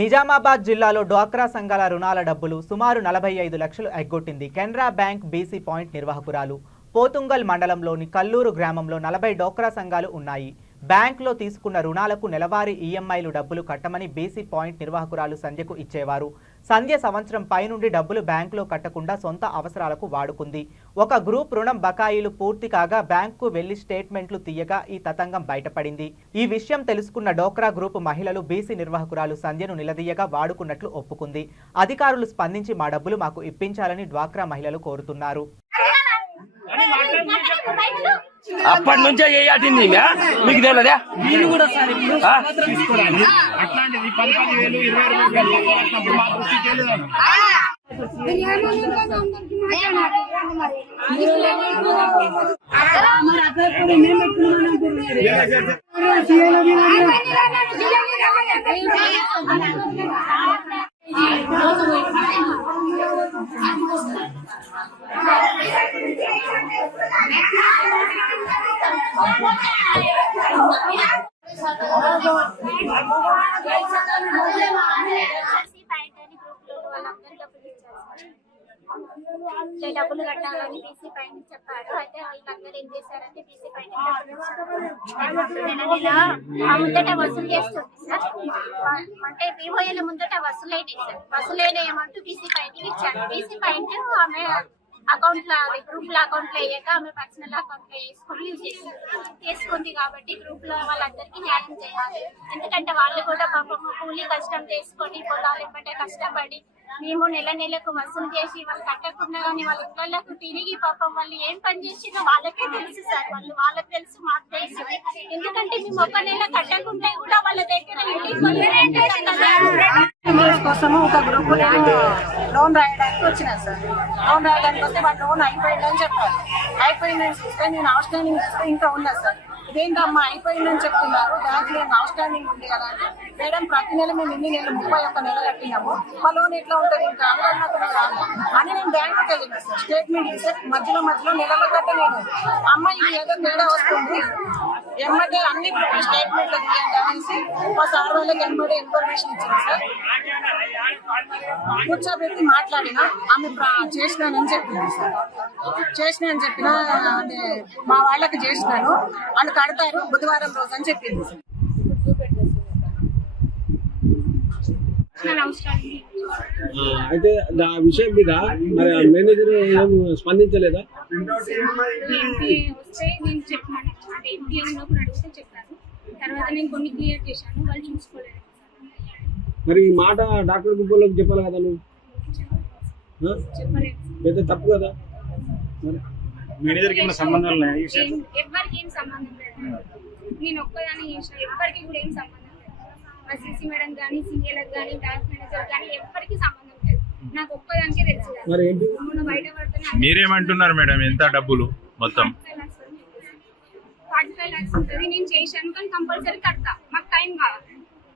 నిజామాబాద్ జిల్లాలో డ్వాక్రా సంఘాల రుణాల డబ్బులు సుమారు 45 లక్షలు ఎగ్గొట్టింది కెనరా బ్యాంక్ బీసీ పాయింట్ నిర్వాహకురాలు. పోతుంగల్ మండలంలోని కల్లూరు గ్రామంలో 40 డ్వాక్రా సంఘాలు ఉన్నాయి. బ్యాంకులో తీసుకున్న రుణాలకు నెలవారీ ఈఎంఐలు డబ్బులు కట్టమని బీసీ పాయింట్ నిర్వాహకురాలు సంధ్యకు ఇచ్చేవారు. సంధ్య సంవత్సరం పై నుండి డబ్బులు బ్యాంకులో కట్టకుండా సొంత అవసరాలకు వాడుకుంది. ఒక గ్రూప్ రుణం బకాయిలు పూర్తి కాగా బ్యాంకుకు వెళ్లి స్టేట్మెంట్లు తీయగా ఈ తతంగం బయటపడింది. ఈ విషయం తెలుసుకున్న డ్వాక్రా గ్రూప్ మహిళలు బీసీ నిర్వాహకురాలు సంధ్యను నిలదీయగా వాడుకున్నట్లు ఒప్పుకుంది. అధికారులు స్పందించి మా డబ్బులు మాకు ఇప్పించాలని డ్వాక్రా మహిళలు కోరుతున్నారు. అప్పటి నుంచే చేయాల్సింది మీకు తెలియదా? అట్లాంటిది 15,000, 20,000 మా దృష్టికి తెలియదు. డబ్బులు కట్టాలని బీసీ పైన చెప్పారు. అయితే వీళ్ళందరూ ఏం చేశారంటే బీసీ పైన ముందట వసూలు చేస్తుంది సార్. అంటే బీఓఏల ముందట వసూలైనాయి సార్. వసూలైనాయేమంటూ బీసీ పైన ఇచ్చారు. బీసీ పైన ఆమె అకౌంట్ లో గ్రూప్ లో అకౌంట్ లో అయ్యాక ఆమె పర్సనల్ అకౌంట్ లో చేసుకుంది కాబట్టి గ్రూప్ లో వాళ్ళందరికీ న్యాయం చేయాలి. ఎందుకంటే వాళ్ళు కూడా పాపం కూలీ కష్టం చేసుకొని పొలాలు ఇవ్వటే కష్టపడి మేము నెలకు వసూలు చేసి వాళ్ళు కట్టకుండా కానీ వాళ్ళ ఇళ్లకు తిరిగి పాపం వాళ్ళు ఏం పని చేసినా వాళ్ళకే తెలుసు సార్. వాళ్ళకి తెలుసు, మాకు తెలుసు. ఎందుకంటే మేము ఒక నెల కట్టకుండా కూడా వాళ్ళ దగ్గర కోసము ఒక గ్రూప్ లోన్ రాయడానికి వచ్చినా సార్. లోన్ రాయడానికి వస్తే వాళ్ళ లోన్ అయిపోయిందని చెప్పారు. అయిపోయిందని చూస్తే నేను అవుట్ స్టాండింగ్ చూస్తే ఇంకా ఉన్నా సార్. ఇదేంటమ్మా అయిపోయిందని చెప్తున్నారు, బ్యాంక్ నేను అవుట్ స్టాండింగ్ ఉంది కదా. మేడం ప్రతి నెల మేము ఇన్ని నెలలు 31 నెలలు కట్టినాము, మా లోన్ ఎట్లా ఉంటుంది ఇంకా అని నేను బ్యాంకుకి వెళ్ళినా సార్. స్టేట్మెంట్ ఇస్తే మధ్యలో నెలలో కట్టలేదు. అమ్మ ఇది ఏదో తేడా వస్తుంది, ఎమ్మటే అన్ని స్టేట్మెంట్లు తీయండి అనేసి మా సార్ వాళ్ళకి ఎమ్మటే ఇన్ఫర్మేషన్ ఇచ్చారు సార్. కూర్చోబెట్టి మాట్లాడినా ఆమె చేసినానని చెప్పింది సార్. చేసినానని చెప్పినా మా వాళ్ళకి చేసినాను, వాళ్ళు కడతారు బుధవారం రోజు అని చెప్పింది సార్. అయితే ఆ విషయం మీద మరి మేనేజర్ ఏం స్పందించలేదా? వస్తే నేను చెప్పాను, అంటే ఎంపీఎం లోపు నడిస్తే చెప్పాను. తర్వాత నేను కొన్ని క్లియర్ చేశాను, వాళ్ళు చూసుకోలేదు. మరి ఈ మాట డాక్టర్ గుబ్బోళ్ళకి చెప్పాలి కదా నువ్వు? చెప్పలేదు. పెద్ద తప్పు కదా. మరి మేనేజర్కి ఏమైనా సంబంధం లేదు? ఎవరికి ఏం సంబంధం లేదు. నేను ఒక్కదాన్ని చేసిన, ఎవరికి కూడా ఏం సంబంధం లేదు. మా సిసి మేడం కానీ, సీఏలకు కానీ, బ్యాంక్ మేనేజర్ కానీ ఎవరికి సంబంధం లేదు. నాకు ఒక్కదానికే తెలుసు. మరి ఏంటి బయట పడుతున్నా. మీరేమంటున్నారు మేడం? ఎంత డబ్బులు మొత్తం? 45 lakhs ఉంటుంది. నేను చేశాను కానీ కంపల్సరీ కడతా, మాకు టైం కావాలి.